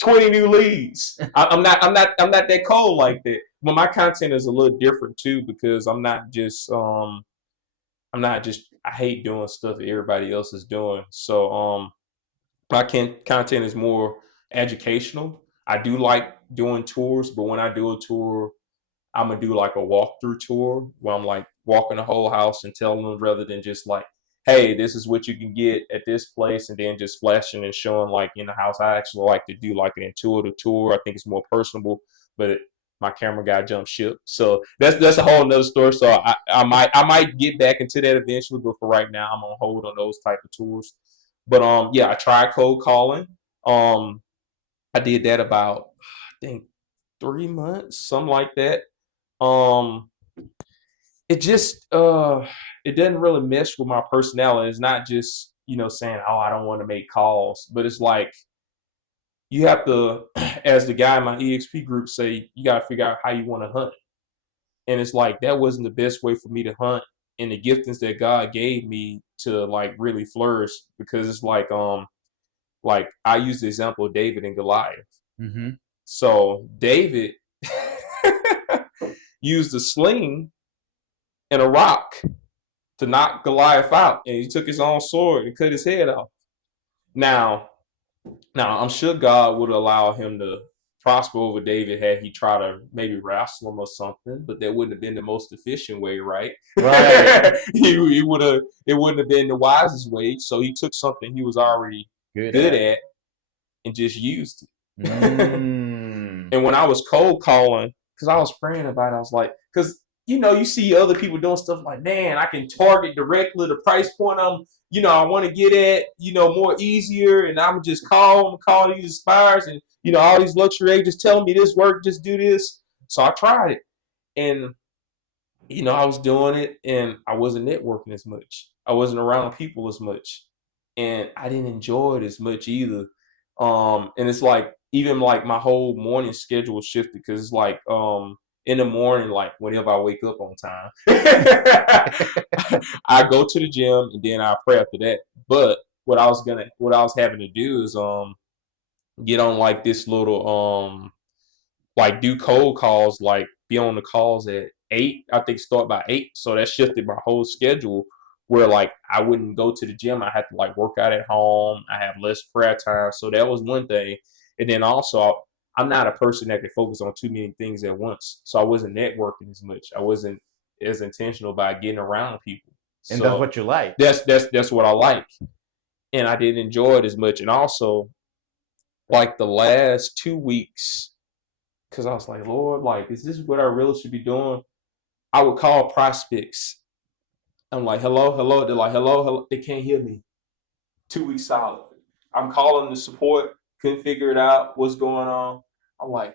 20 new leads. I'm not that cold like that. But my content is a little different too, because I hate doing stuff that everybody else is doing. So my content is more educational. I do like doing tours, but when I do a tour, I'm gonna do like a walkthrough tour where I'm like walking the whole house and telling them, rather than just like, hey, this is what you can get at this place, and then just flashing and showing like in the house. I actually like to do like an intuitive tour. I think it's more personable, but my camera guy jumped ship, so that's a whole nother story. So I might get back into that eventually, but for right now, I'm on hold on those type of tours. But yeah, I tried cold calling. I did that about, I think, 3 months, something like that. Um, it just it doesn't really mesh with my personality. It's not just, saying, oh, I don't want to make calls, but it's like you have to, as the guy in my EXP group say, you got to figure out how you want to hunt. And it's like that wasn't the best way for me to hunt, and the giftings that God gave me to like really flourish, because it's like I use the example of David and Goliath. Mm-hmm. So David used a sling and a rock to knock Goliath out, and he took his own sword and cut his head off. Now, I'm sure God would allow him to prosper over David had he tried to maybe wrestle him or something, but that wouldn't have been the most efficient way, right? Right. he would have. It wouldn't have been the wisest way. So he took something he was already good at and just used it. And when I was cold calling, because I was praying about it, I was like, because you see other people doing stuff like, man, I can target directly the price point I want to get at, more easier, and I'm just call these aspires, and all these luxury agents telling me this work, just do this. So I tried it, and I was doing it, and I wasn't networking as much. I wasn't around people as much, and I didn't enjoy it as much either. And it's like, even like my whole morning schedule shifted, because it's like in the morning, like whenever I wake up on time, I go to the gym and then I pray after that. But what I was having to do is get on like this little like do cold calls, like be on the calls at 8. I think start by 8. So that shifted my whole schedule where like I wouldn't go to the gym. I had to like work out at home. I have less prayer time. So that was one thing. And then also I'm not a person that can focus on too many things at once. So I wasn't networking as much. I wasn't as intentional about getting around people. And that's So what you like. that's what I like. And I didn't enjoy it as much. And also like the last 2 weeks, because I was like, Lord, like, is this what I really should be doing? I would call prospects. I'm like, hello, hello. They're like, hello, hello. They can't hear me. 2 weeks solid. I'm calling the support, couldn't figure it out. What's going on? I'm like,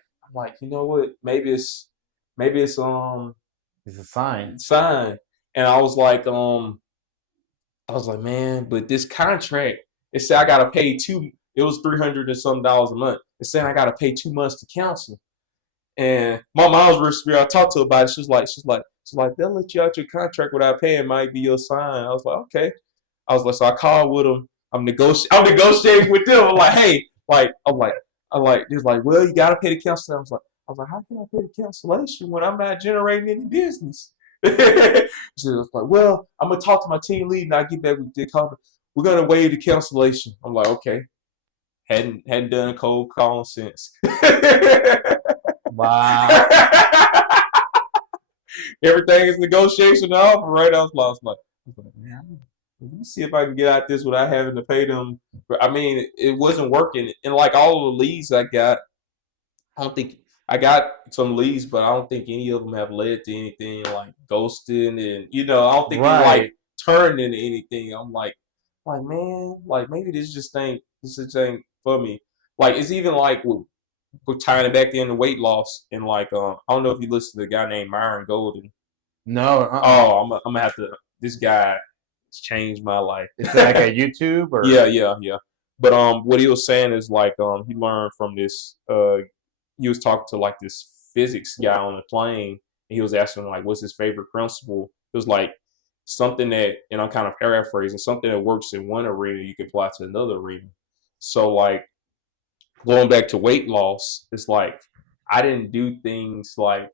you know what? Maybe it's It's a sign. sign. And I was like, man, but this contract, it said I gotta pay two. It was $300 and some dollars a month. It said I gotta pay 2 months to counsel. And my mom's real spirit. I talked to her about it. She's like, they'll let you out your contract without paying. Might be your sign. I was like, okay. I was like, so I called with them. I'm negotiating with them. I'm like, hey, I'm like, he's like, well, you gotta pay the cancellation. I was like, how can I pay the cancellation when I'm not generating any business? She was like, well, I'm gonna talk to my team lead and I get back with the company. We're gonna waive the cancellation. I'm like, okay. Hadn't done a cold call since. Wow. Everything is negotiation and offer, right? I was like, man, let me see if I can get out this without having to pay them. But I mean, it wasn't working. And like all of the leads I got, I don't think I got some leads, but I don't think any of them have led to anything like ghosting, and I don't think it like Right. turned into anything. I'm like man, like maybe this just ain't for me. Like it's even like we're tying it back into weight loss and like I don't know if you listen to a guy named Myron Golden. No. Oh, I'm gonna have to. This guy has changed my life. Is it like a YouTube Yeah, or? yeah, yeah. But what he was saying is like he learned from this. He was talking to like this physics guy on the plane, and he was asking like, "What's his favorite principle?" It was like something that, and I'm kind of paraphrasing, something that works in one arena you can apply to another arena. So like going back to weight loss, it's like I didn't do things like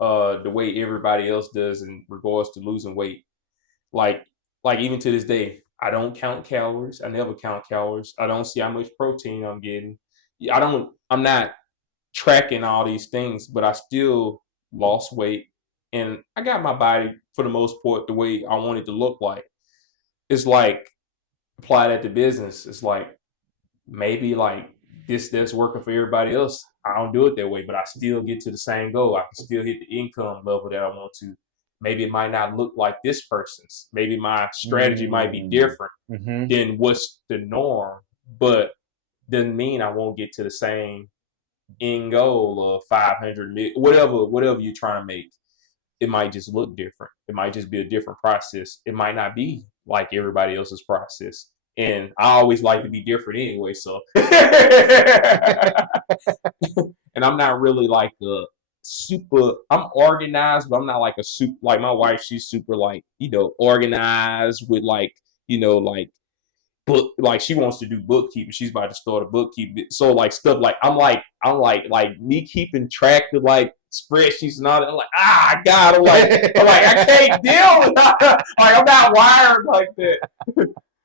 the way everybody else does in regards to losing weight. Like like even to this day, I don't count calories. I never count calories. I don't see how much protein I'm getting. I'm not tracking all these things, but I still lost weight and I got my body for the most part the way I want it to look like. It's like apply that to business. It's like maybe like this that's working for everybody else. I don't do it that way, but I still get to the same goal. I can still hit the income level that I want to. Maybe it might not look like this person's. Maybe my strategy might be different Mm-hmm. than what's the norm, but doesn't mean I won't get to the same end goal of 500 million, whatever you're trying to make. It might just look different. It might just be a different process. It might not be like everybody else's process. And I always like to be different anyway. So, and I'm not really like the super. I'm organized, but I'm not like a super. Like my wife, she's super like organized with like book. Like she wants to do bookkeeping. She's about to start a bookkeeping. So like stuff like I'm like me keeping track of like spreadsheets and all that. I'm like God, I'm like I can't deal with that. Like I'm not wired like that.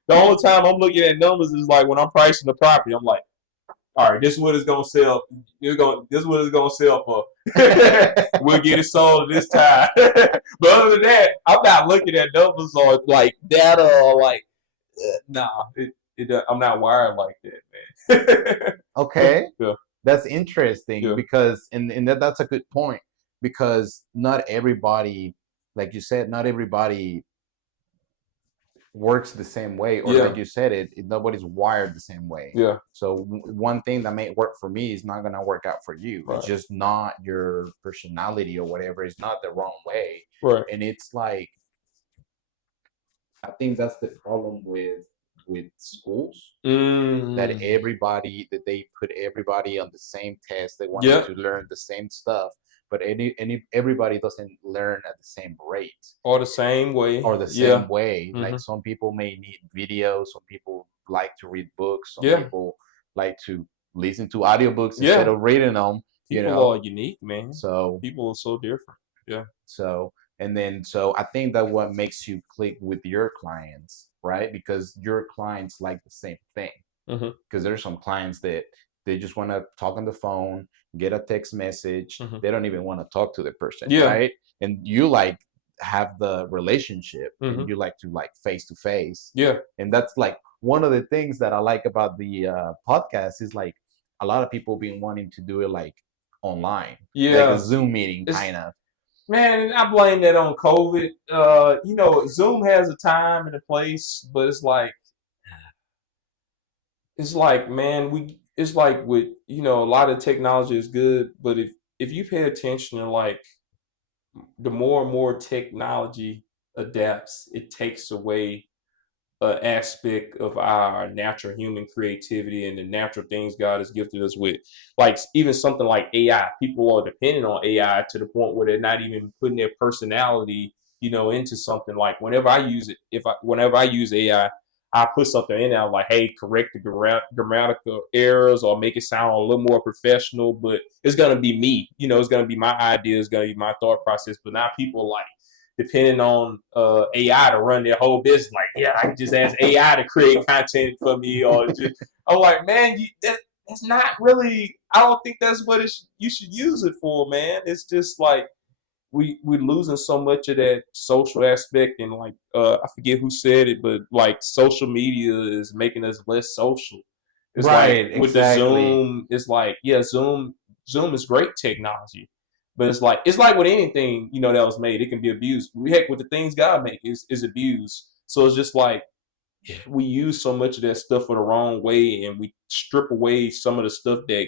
The only time I'm looking at numbers is like when I'm pricing the property. I'm like, all right, this is what it's gonna sell. This is what it's gonna sell for. We'll get it sold at this time. But other than that, I'm not looking at numbers or like data or like nah. I'm not wired like that, man. Okay, Yeah, that's interesting yeah, because, and that's a good point because not everybody, like you said, not everybody works the same way, or yeah, like you said, nobody's wired the same way. yeah. So one thing that may work for me is not gonna work out for you. It's Right, just not your personality or whatever. It's not the wrong way, right. and it's like I think that's the problem with schools, that Mm, everybody, that they put everybody on the same test. They want them yeah, to learn the same stuff, but any everybody doesn't learn at the same rate or the same way. or the Yeah, same way. mm-hmm. Like some people may need videos, some people like to read books, some Yeah, people like to. listen to audiobooks instead Yeah. of reading them, you People know. are unique, man. So People are so different. Yeah. so and then so I think that what makes you click with your clients, right? Because your clients like the same thing. Hmm. Because there's some clients that they just want to talk on the phone, get a text message. Hmm. They don't even want to talk to the person, Yeah. right? And you like have the relationship and Hmm. you like to like face to face. Yeah. And that's like one of the things that I like about the podcast is like a lot of people been wanting to do it like online, like a Yeah. Zoom meeting It's kind of. Man, I blame that on COVID. Zoom has a time and a place, but it's like, man, it's like with a lot of technology is good, but if you pay attention to like the more and more technology adapts, it takes away aspect of our natural human creativity and the natural things God has gifted us with. Like even something like AI, people are dependent on AI to the point where they're not even putting their personality, into something. Like whenever I use it, whenever I use AI, I put something in there like, hey, correct the grammatical errors or make it sound a little more professional. But it's gonna be me, it's gonna be my idea, it's gonna be my thought process. But now people like depending on AI to run their whole business. Like, yeah, I can just ask AI to create content for me, or just I'm like, man, that's not really. I don't think that's what you should use it for, man. It's just like we're losing so much of that social aspect, and like I forget who said it, but like social media is making us less social. It's like Right, with the exactly. Zoom, it's like, yeah, Zoom is great technology, but it's like with anything that was made, it can be abused. Heck, with the things God made is abused. So it's just like we use so much of that stuff for the wrong way, and we strip away some of the stuff that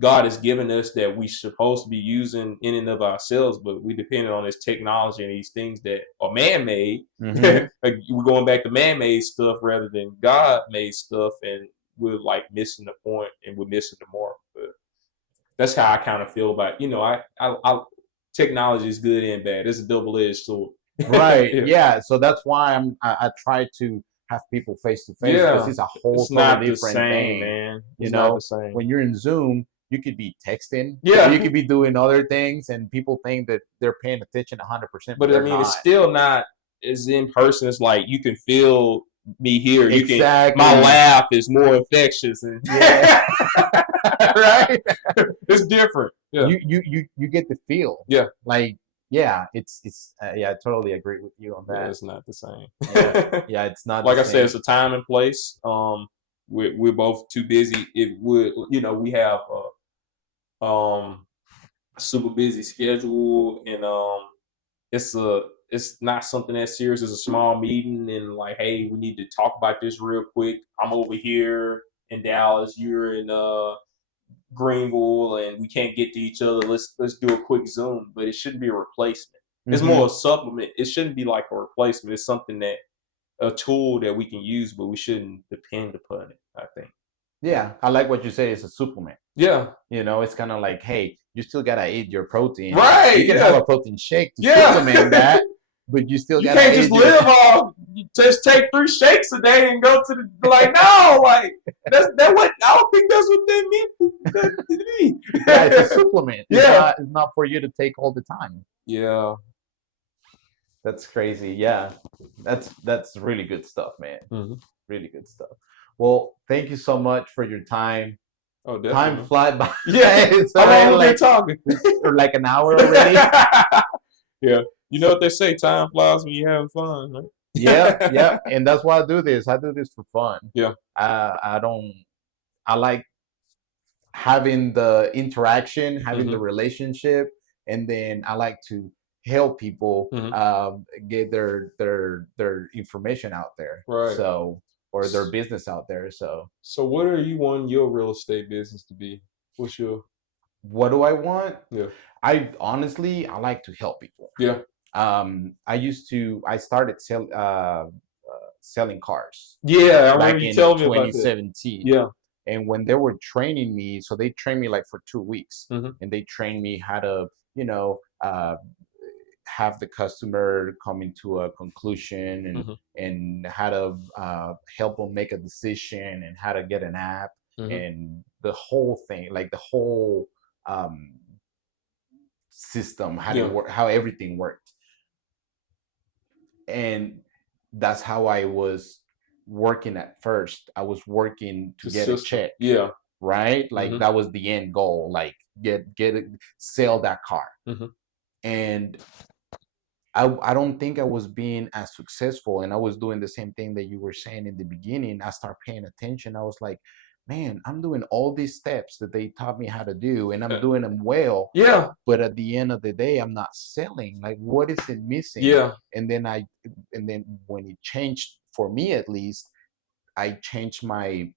God has given us that we supposed to be using in and of ourselves, but we depended on this technology and these things that are man-made. Mm-hmm. Like we're going back to man-made stuff rather than God-made stuff, and we're like missing the point and we're missing the mark. But that's how I kind of feel about I technology is good and bad. It's a double-edged sword. Right. Yeah, Yeah. So that's why I try to have people face to face because yeah. it's a whole It's totally not the different same, thing. man. You It's not the know, same. when you're in Zoom, you could be texting or you Yeah, could be doing other things, and people think that they're paying attention 100%, but but I they're mean, it's not. still not as in person. It's like you can feel me here. My Exactly. laugh is more infectious, and Yeah. Right. it's different. Yeah, You get the feel yeah, like yeah, it's yeah, I totally agree with you on yeah. that. It's not the same. Yeah. Yeah, it's not the Like I said, same. it's a time and place. We're both too busy. It would, we have a super busy schedule, and it's not something that serious. It's a small meeting, and like, hey, we need to talk about this real quick. I'm over here in Dallas, you're in Greenville, and we can't get to each other. Let's do a quick Zoom, but it shouldn't be a replacement. It's more Hmm. a supplement. It shouldn't be like a replacement. It's something that a tool that we can use, but we shouldn't depend upon it. I think. Yeah. Yeah, I like what you say. It's a supplement. Yeah. You know, it's kind of like, hey, you still gotta eat your protein. You Right. can have Yeah. a protein shake to supplement Yeah. that, but you still You gotta can't just eat your. live off. You just take 3 shakes a day and go to the like. No, like that. What I don't think that's what they mean to Yeah, it's a me. supplement. It's Yeah. not. It's not for you to take all the time. Yeah. That's crazy. Yeah, that's really good stuff, man. Hmm. Really good stuff. Well, thank you so much for your time. Oh, Time definitely. flies by. Yeah. It's How long already we been like talking? like an hour already. Yeah. You know what they say? Time flies when you're having fun, Yep, right? yep. And that's why I do this. I do this for fun. Yeah. I don't. I like having the interaction, having the Hmm. relationship, and then I like to help people Hmm. get their information out there. Right. So or their business out there. So So, what are you wanting your real estate business to be? What's your what do I want? Yeah. I honestly I like to help people. Yeah. I started selling cars Yeah, I remember back you in telling me about that. 2017. Yeah. And when they were training me, so they trained me like for 2 weeks, Hmm. and they trained me how to, you know, have the customer coming to a conclusion Hmm. and how to help them make a decision and how to get an app. and the whole thing, like the whole um, system, Yeah. how everything worked. And that's how I was working at first. I was working to The get a system. check, Yeah. right? Like that was the end goal, like get it, sell that car. And I don't think I was being as successful, and I was doing the same thing that you were saying in the beginning. I started paying attention. I was like, man, I'm doing all these steps that they taught me how to do, and I'm doing them well. Yeah. But at the end of the day, I'm not selling. Like, what is it missing? Yeah. And then when it changed for me, at least, I changed my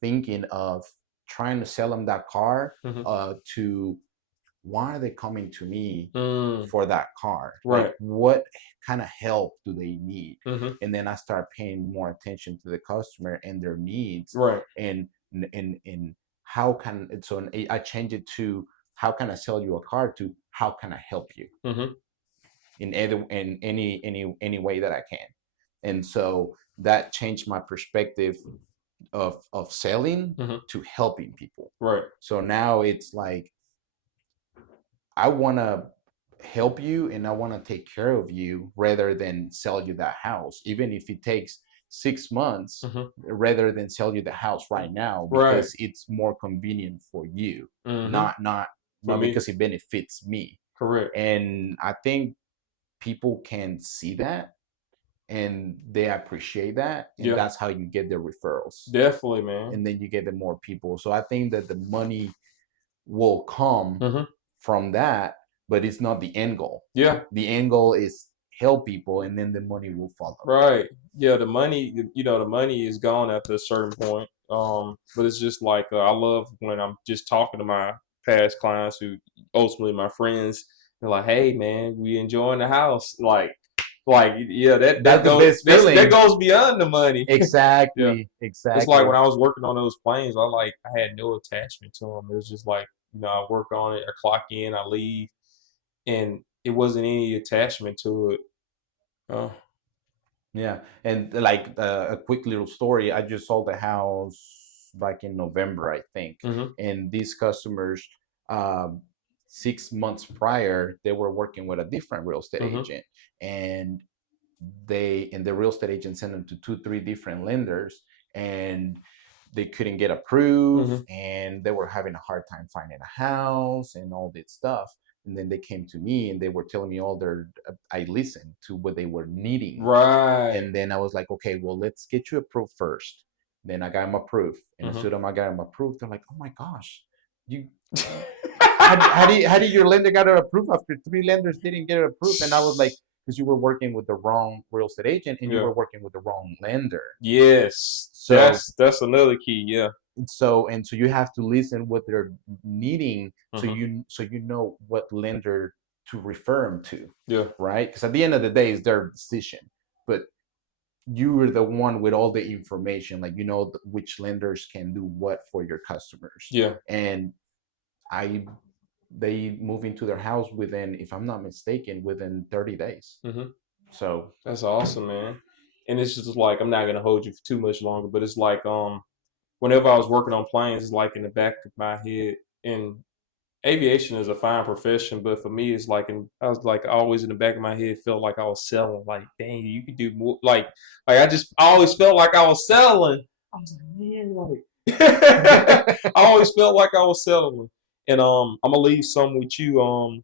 thinking of trying to sell them that car to why are they coming to me for that car? Right. Like, what kind of help do they need? Mm-hmm. And then I start paying more attention to the customer and their needs. Right. And how can so I change it to how can I sell you a car to how can I help you in any way that I can. And so that changed my perspective of selling to helping people. Right. So now it's like I want to help you and I want to take care of you rather than sell you that house, even if it takes 6 months, rather than sell you the house right now because it's more convenient for you, not because it benefits me. Correct. And I think people can see that and they appreciate that, and that's how you get the referrals. Definitely, man. And then you get the more people. So I think that the money will come from that, but it's not the end goal. Yeah. The end goal is help people, and then the money will follow. Right. Yeah. The money, the money is gone after a certain point. But it's just like I love when I'm just talking to my past clients who ultimately my friends. They're like, "Hey, man, we enjoying the house." Like yeah, that the goes best feeling. That goes beyond the money. Exactly. Exactly. It's like when I was working on those planes, I had no attachment to them. It was just like I work on it, I clock in, I leave, and it wasn't any attachment to it. Oh. Yeah, and like a quick little story. I just sold the house back in November, I think, and these customers, um, 6 months prior, they were working with a different real estate agent, and the real estate agent sent them to 2, 3 different lenders, and they couldn't get approved, and they were having a hard time finding a house and all this stuff. And then they came to me and they were telling me all their I listened to what they were needing, right? And then I was like, okay, well, let's get you approved first. Then I got them approved, and as soon as I got them approved, they're like, oh my gosh, you how did your lender got it approved after 3 lenders didn't get it approved? And I was like, because you were working with the wrong real estate agent and you were working with the wrong lender. Yes. So that's another key. Yeah. So you have to listen what they're needing, so you know what lender to refer them to. Yeah. Right. Because at the end of the day, it's their decision, but you are the one with all the information, like which lenders can do what for your customers. Yeah. And they move into their house within, if I'm not mistaken, within 30 days. So that's awesome, man. And it's just like, I'm not gonna hold you for too much longer, but it's like whenever I was working on planes, it's like in the back of my head, and aviation is a fine profession, but for me, it's like I was like always in the back of my head felt like I was selling. Like, dang, you could do more. Like I always felt like I was selling. I was like, man, like I always felt like I was selling. And I'm gonna leave some with you.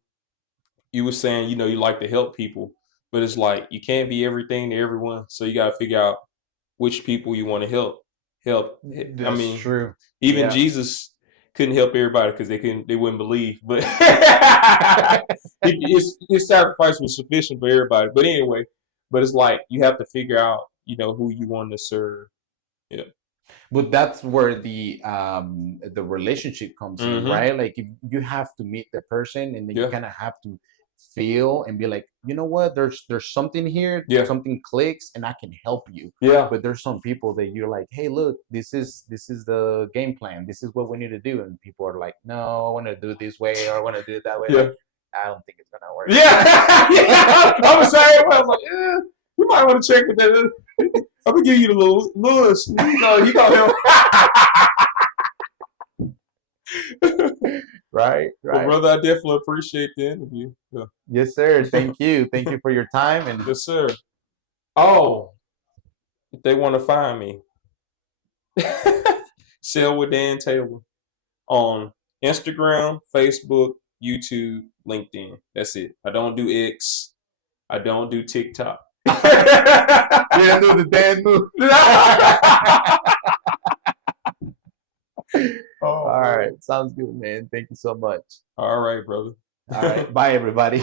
You were saying, you like to help people, but it's like you can't be everything to everyone. So you gotta figure out which people you want to help. That's true. Even Jesus couldn't help everybody because they wouldn't believe. But his sacrifice was sufficient for everybody. But anyway, it's like you have to figure out, who you want to serve. Yeah. But that's where the relationship comes in, right? Like you have to meet the person, and then you kind of have to feel and be like, you know what? There's something here. Something clicks, and I can help you. Yeah. But there's some people that you're like, hey, look, this is the game plan. This is what we need to do, and people are like, no, I want to do it this way, or I want to do it that way. Yeah. Like, I don't think it's gonna work. Yeah. I'm saying, well, I'm like, you might want to check with that. I'm gonna give you the little Lewis. You know him. Right, But right. brother, I definitely appreciate the interview. Yeah. Yes, sir. Thank you. Thank you for your time. And Yes, sir. Oh, if they want to find me, Sell with Dan Taylor on Instagram, Facebook, YouTube, LinkedIn. That's it. I don't do X. I don't do TikTok. you didn't do the dance move. Oh, All right. man. Sounds good, man. Thank you so much. All right, brother. All right. Bye, everybody.